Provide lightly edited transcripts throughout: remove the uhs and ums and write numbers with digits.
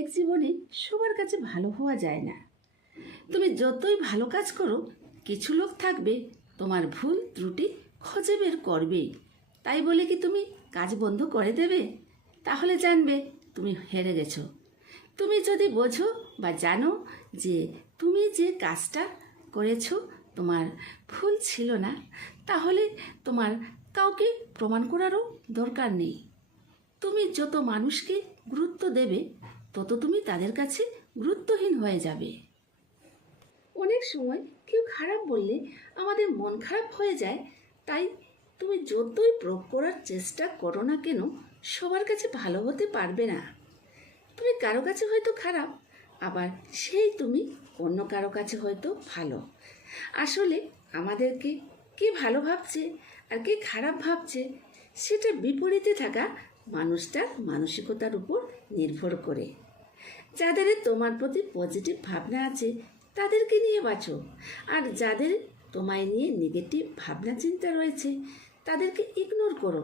এক জীবনে সবার কাছে ভালো হওয়া যায় না। তুমি যতই ভালো কাজ করো, কিছু লোক থাকবে তোমার ভুল ত্রুটি খুঁজে বের করবেই। তাই বলে কি তুমি কাজ বন্ধ করে দেবে? তাহলে জানবে তুমি হেরে গেছো। তুমি যদি বোঝো বা জানো যে তুমি যে কাজটা করেছো তোমার ভুল ছিল না, তাহলে তোমার কাউকে প্রমাণ করারও দরকার নেই। তুমি যত মানুষকে গুরুত্ব দেবে, তত তুমি তাদের কাছে গুরুত্বহীন হয়ে যাবে। অনেক সময় কেউ খারাপ বললে আমাদের মন খারাপ হয়ে যায়। তাই তুমি যতই প্রয়োগ করার চেষ্টা করো না কেন, সবার কাছে ভালো হতে পারবে না। তুমি কারো কাছে হয়তো খারাপ, আবার সেই তুমি অন্য কারো কাছে হয়তো ভালো। আসলে আমাদেরকে কে ভালো ভাবছে আর কে খারাপ ভাবছে, সেটা বিপরীতে থাকা মানুষটার মানসিকতার উপর নির্ভর করে। যাদের তোমার প্রতি পজিটিভ ভাবনা আছে তাদেরকে নিয়ে বাঁচো, আর যাদের তোমায় নিয়ে নেগেটিভ ভাবনা চিন্তা রয়েছে তাদেরকে ইগনোর করো।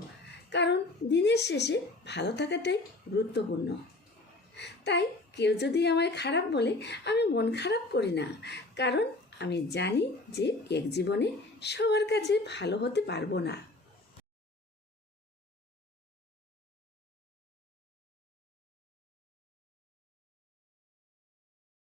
কারণ দিনের শেষে ভালো থাকাটাই গুরুত্বপূর্ণ। তাই কেউ যদি আমায় খারাপ বলে, আমি মন খারাপ করি না, কারণ আমি জানি যে এক জীবনে সবার কাছে ভালো হতে পারবো না।